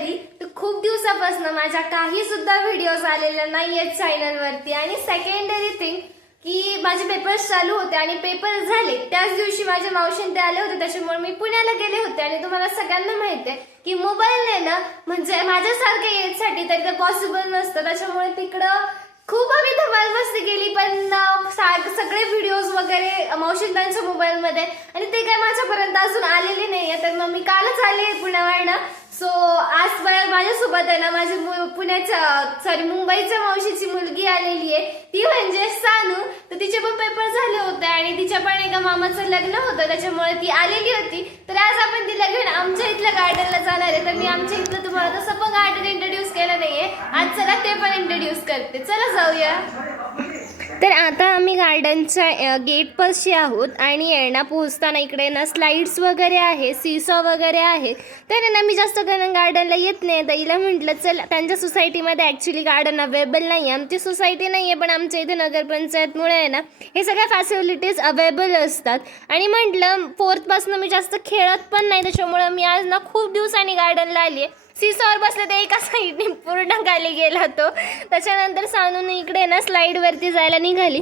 तरी तर खूप दिवसापासून माझ्या काही सुद्धा व्हिडिओज आलेल्या नाहीयेत आहेत चॅनलवरती आणि सेकंडरी थिंग की माझे पेपर्स चालू होते आणि पेपर झाले. त्याच दिवशी माझ्या मावशीन ते आले होते. त्याच्यामुळे मी पुण्याला गेले होते. आणि तुम्हाला सगळ्यांना माहिती आहे की मोबाईल ना म्हणजे माझ्यासारख्या एजसाठी तर ते पॉसिबल नसतं. त्याच्यामुळे तिकडं खूप आम्ही धमाल मस्ती केली. पण सगळे व्हिडिओज वगैरे मावशीन त्यांच्या मोबाईलमध्ये आणि ते काय माझ्यापर्यंत अजून आलेले मग मी कालच आले पुण्यावरनं. सो आज माझ्यासोबत आहे ना माझी मु- पुण्याच्या सॉरी मुंबईच्या मावशीची मुलगी आलेली आहे. ती म्हणजे सानू. तर तिचे पण पेपर झाले होते आणि तिच्या पण एका मामाचं लग्न होतं त्याच्यामुळे ती आलेली होती. तर आज आपण तिला घेऊन आमच्या इथल्या गार्डनला जाणार आहे. तर मी आमच्या इथलं तुम्हाला तसं पण गार्डन इंट्रोड्यूस केलं नाहीये. आज चला ते पण इंट्रोड्यूस करते. चला जाऊया. तर आता आम्ही गार्डनच्या गेटपाशी आहोत आणि यांना पोहोचताना इकडे ना स्लाइड्स वगैरे आहे सीसॉ वगैरे आहे. तर यांना मी जास्त करून गार्डनला येत नाही. तर हिला म्हटलं चल त्यांच्या सोसायटीमध्ये ॲक्च्युली गार्डन अवेलेबल नाही आहे आमची सोसायटी नाही आहे पण आमच्या इथे नगरपंचायतमुळे आहे ना हे सगळ्या फॅसिलिटीज अवेलेबल असतात. आणि म्हटलं फोर्थपासून मी जास्त खेळत पण नाही. त्याच्यामुळं मी आज ना खूप दिवसांनी गार्डनला आली आहे सीसॉवर बसले ते एका साईडने पूर्ण खाली गेला तो. त्याच्यानंतर सानून इकडे ना स्लाईडवरती जायला निघाली.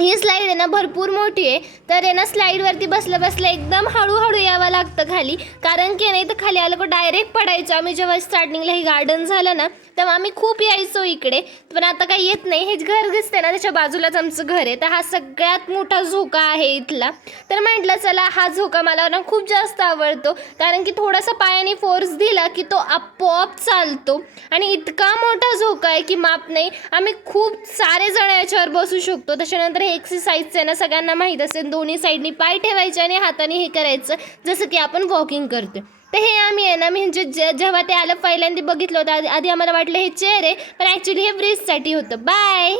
ही स्लाईड आहे ना भरपूर मोठी आहे. तर आहे ना स्लाईडवरती बसल्या बसल्या एकदम हळूहळू यावं लागतं खाली. कारण की नाही तर खाली आलं डायरेक्ट पडायचं. आम्ही जेव्हा स्टार्टिंगला हे गार्डन झालं ना तेव्हा आम्ही खूप यायचो इकडे. पण आता काही येत नाही. हे घर दिसते ना त्याच्या बाजूलाच आमचं घर आहे. तर हा सगळ्यात मोठा झोका आहे इथला. तर म्हटलं चला हा झोका मला ना खूप जास्त आवडतो. कारण की थोडासा पायाने फोर्स दिला की तो आपोआप चालतो. आणि इतका मोठा झोका आहे की माप नाही. आम्ही खूप सारे जण याच्यावर बसू शकतो. त्याच्यानंतर हे एक्सरसाइजचं आहे ना सगळ्यांना माहीत असेल दोन्ही साईडनी पाय ठेवायचे आणि हाताने हे करायचं जसं की आपण वॉकिंग करतो तर हे आम्ही आहे ना म्हणजे जे जेव्हा ते आलं पहिल्यांदा बघितलं होतं आधी आधी आम्हाला वाटलं हे चेअर आहे पण ॲक्च्युली हे ब्रिजसाठी होतं. बाय